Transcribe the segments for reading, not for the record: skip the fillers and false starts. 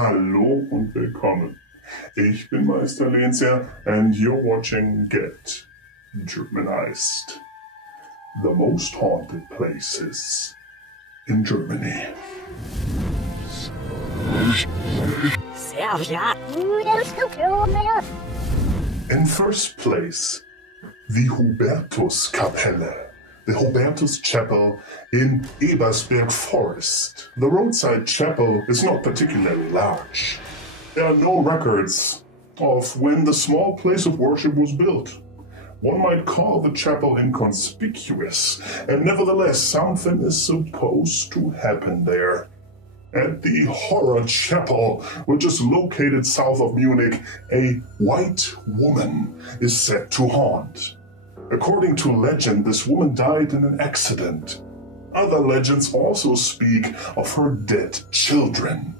Hallo und willkommen. Ich bin Meister Lehnsherr and you're watching Get Germanized. The most haunted places in Germany. In first place, the Hubertuskapelle. The Hubertus Chapel in Ebersberg Forest. The roadside chapel is not particularly large. There are no records of when the small place of worship was built. One might call the chapel inconspicuous, and nevertheless something is supposed to happen there. At the Horror Chapel, which is located south of Munich, a white woman is said to haunt. According to legend, this woman died in an accident. Other legends also speak of her dead children.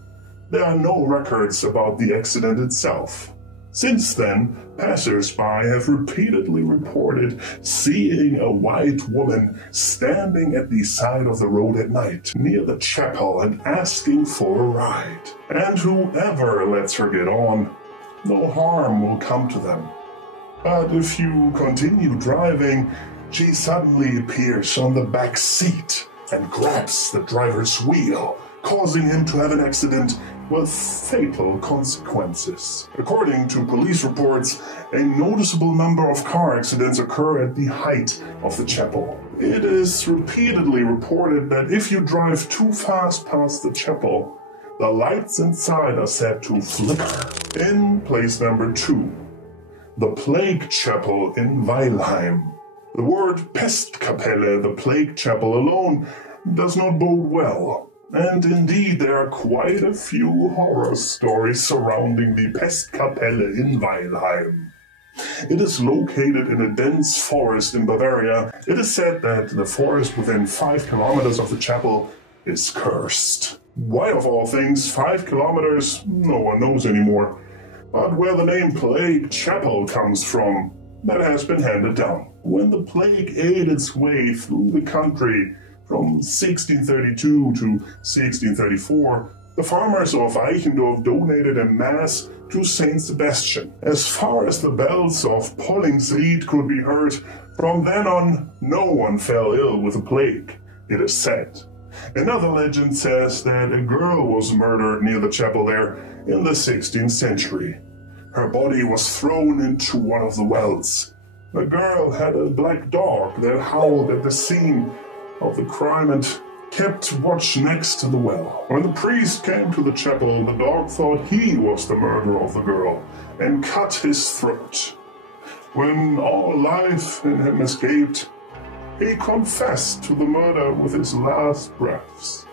There are no records about the accident itself. Since then, passers-by have repeatedly reported seeing a white woman standing at the side of the road at night near the chapel and asking for a ride. And whoever lets her get on, no harm will come to them. But if you continue driving, she suddenly appears on the back seat and grabs the driver's wheel, causing him to have an accident with fatal consequences. According to police reports, a noticeable number of car accidents occur at the height of the chapel. It is repeatedly reported that if you drive too fast past the chapel, the lights inside are said to flicker. In place number 2, the Plague Chapel in Weilheim. The word Pestkapelle, the Plague Chapel alone, does not bode well. And indeed, there are quite a few horror stories surrounding the Pestkapelle in Weilheim. It is located in a dense forest in Bavaria. It is said that the forest within 5 kilometers of the chapel is cursed. Why, of all things, 5 kilometers? No one knows anymore. But where the name Plague Chapel comes from, that has been handed down. When the plague ate its way through the country from 1632 to 1634, the farmers of Eichendorf donated a mass to Saint Sebastian. As far as the bells of Pollingsried could be heard, from then on, no one fell ill with the plague, it is said. Another legend says that a girl was murdered near the chapel there in the 16th century. Her body was thrown into one of the wells. The girl had a black dog that howled at the scene of the crime and kept watch next to the well. When the priest came to the chapel, the dog thought he was the murderer of the girl and cut his throat. When all life in him escaped, he confessed to the murder with his last breaths.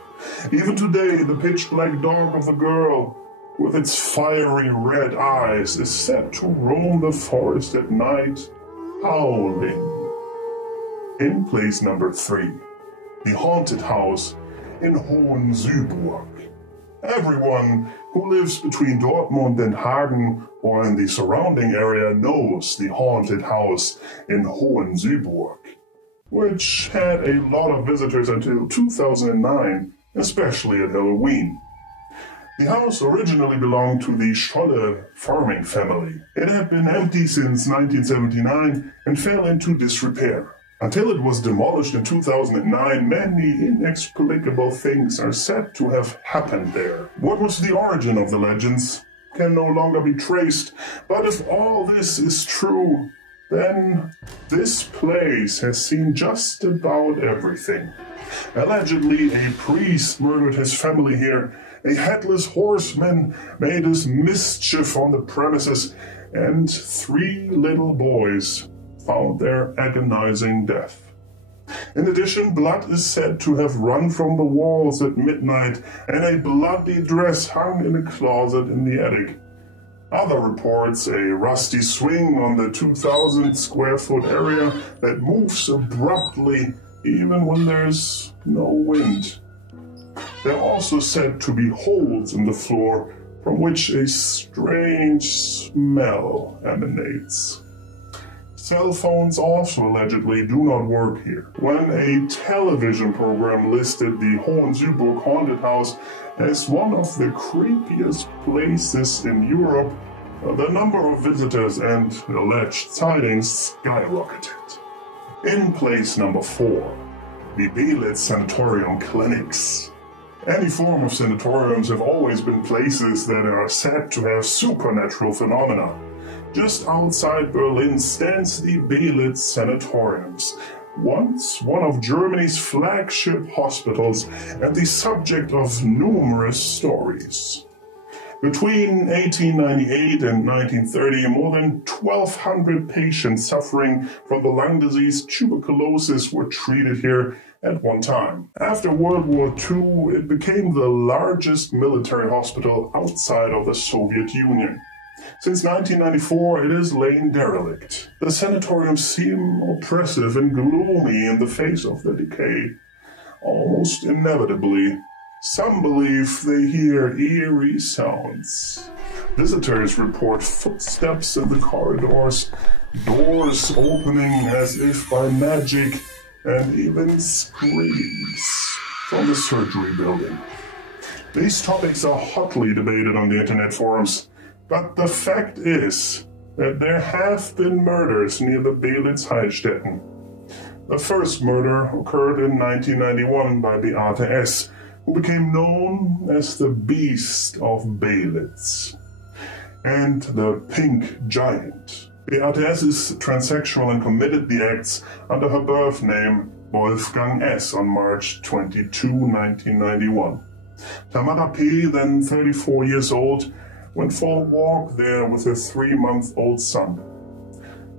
Even today, the pitch-black dog of the girl, with its fiery red eyes, is said to roam the forest at night, howling. In place number 3, the haunted house in Hohensyburg. Everyone who lives between Dortmund and Hagen or in the surrounding area knows the haunted house in Hohensyburg, which had a lot of visitors until 2009, especially at Halloween. The house originally belonged to the Scholle farming family. It had been empty since 1979 and fell into disrepair. Until it was demolished in 2009, many inexplicable things are said to have happened there. What was the origin of the legends can no longer be traced, but if all this is true, then this place has seen just about everything. Allegedly, a priest murdered his family here, a headless horseman made his mischief on the premises, and 3 little boys found their agonizing death. In addition, blood is said to have run from the walls at midnight, and a bloody dress hung in a closet in the attic. Other reports a rusty swing on the 2,000 square foot area that moves abruptly even when there's no wind. There are also said to be holes in the floor from which a strange smell emanates. Cell phones also allegedly do not work here. When a television program listed the Hohensyburg haunted house As one of the creepiest places in Europe, the number of visitors and alleged sightings skyrocketed. In place number 4, the Belitz Sanatorium Clinics. Any form of sanatoriums have always been places that are said to have supernatural phenomena. Just outside Berlin stands the Belitz Sanatoriums, once one of Germany's flagship hospitals and the subject of numerous stories. Between 1898 and 1930, more than 1,200 patients suffering from the lung disease tuberculosis were treated here at one time. After World War II, it became the largest military hospital outside of the Soviet Union. Since 1994, it has lain derelict. The sanatoriums seem oppressive and gloomy in the face of the decay. Almost inevitably, some believe they hear eerie sounds. Visitors report footsteps in the corridors, doors opening as if by magic, and even screams from the surgery building. These topics are hotly debated on the internet forums, but the fact is that there have been murders near the Belitz Heilstätten. The first murder occurred in 1991 by Beate S., who became known as the Beast of Belitz, and the Pink Giant. Beate S. is transsexual and committed the acts under her birth name Wolfgang S. on March 22, 1991. Tamara P., then 34 years old, went for a walk there with her 3-month-old son.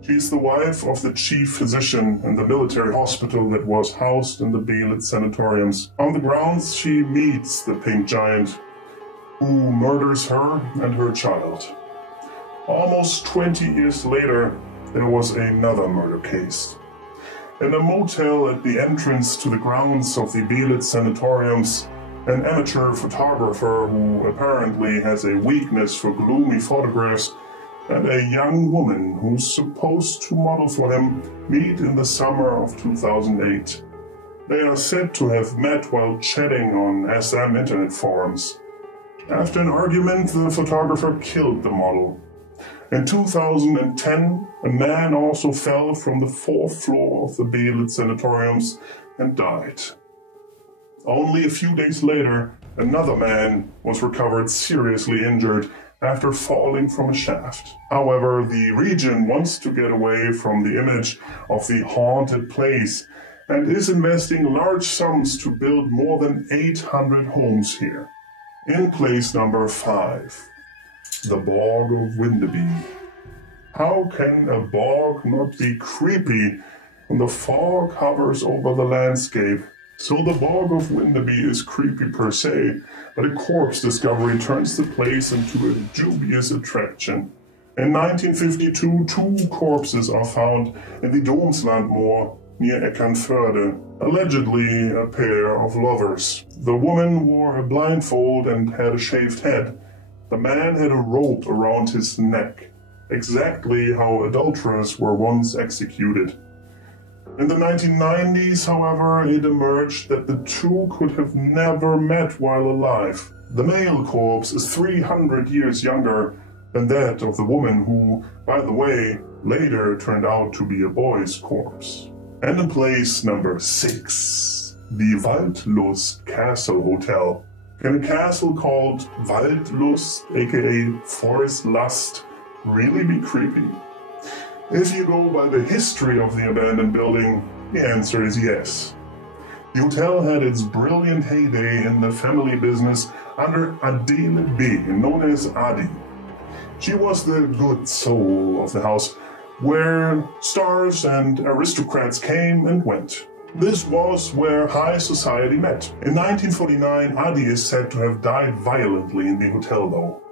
She is the wife of the chief physician in the military hospital that was housed in the Belitz sanatoriums. On the grounds, she meets the Pink Giant, who murders her and her child. Almost 20 years later, there was another murder case. In a motel at the entrance to the grounds of the Belitz sanatoriums, an amateur photographer who apparently has a weakness for gloomy photographs and a young woman who's supposed to model for him meet in the summer of 2008. They are said to have met while chatting on SM internet forums. After an argument, the photographer killed the model. In 2010, a man also fell from the 4th floor of the Belitz sanatoriums and died. Only a few days later, another man was recovered seriously injured after falling from a shaft. However, the region wants to get away from the image of the haunted place and is investing large sums to build more than 800 homes here. In place number 5, the Bog of Windeby. How can a bog not be creepy when the fog hovers over the landscape? So the Bog of Windeby is creepy per se, but a corpse discovery turns the place into a dubious attraction. In 1952, 2 corpses are found in the Domsland Moor near Eckernförde, allegedly a pair of lovers. The woman wore a blindfold and had a shaved head. The man had a rope around his neck, exactly how adulterers were once executed. In the 1990s, however, it emerged that the two could have never met while alive. The male corpse is 300 years younger than that of the woman who, by the way, later turned out to be a boy's corpse. And in place number 6, the Waldlust Castle Hotel. Can a castle called Waldlust, aka Forest Lust, really be creepy? If you go by the history of the abandoned building, the answer is yes. The hotel had its brilliant heyday in the family business under Adele B., known as Adi. She was the good soul of the house, where stars and aristocrats came and went. This was where high society met. In 1949, Adi is said to have died violently in the hotel, though.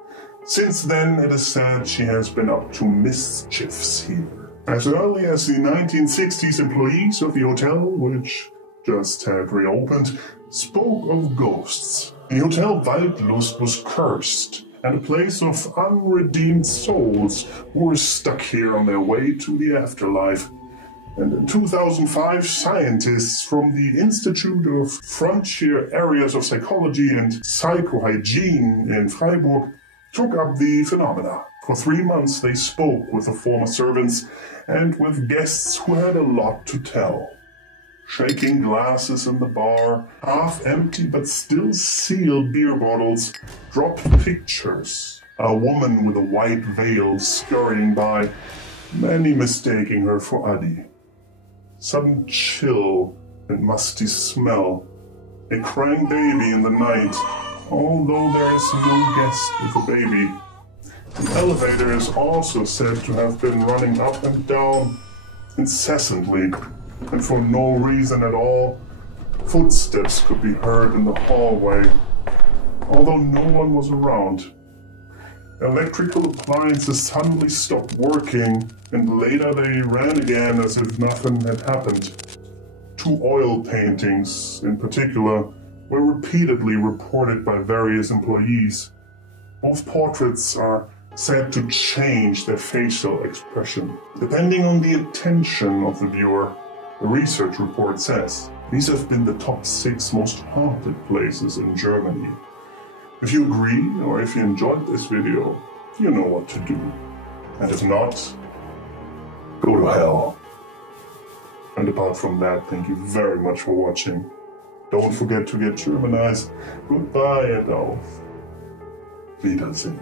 Since then, it is said she has been up to mischiefs here. As early as the 1960s, employees of the hotel, which just had reopened, spoke of ghosts. The Hotel Waldlust was cursed, and a place of unredeemed souls who were stuck here on their way to the afterlife. And in 2005, scientists from the Institute of Frontier Areas of Psychology and Psychohygiene in Freiburg took up the phenomena. For 3 months, they spoke with the former servants and with guests who had a lot to tell. Shaking glasses in the bar, half-empty but still sealed beer bottles, dropped pictures. A woman with a white veil scurrying by, many mistaking her for Adi. Sudden chill and musty smell. A crying baby in the night, although there is no guest with a baby. The elevator is also said to have been running up and down incessantly, and for no reason at all. Footsteps could be heard in the hallway, although no one was around. Electrical appliances suddenly stopped working, and later they ran again as if nothing had happened. 2 oil paintings, in particular, were repeatedly reported by various employees. Both portraits are said to change their facial expression, depending on the attention of the viewer, the research report says. These have been the top 6 most haunted places in Germany. If you agree, or if you enjoyed this video, you know what to do. And if not, go to hell. And apart from that, thank you very much for watching. Don't forget to get Germanized. Goodbye and auf Wiedersehen.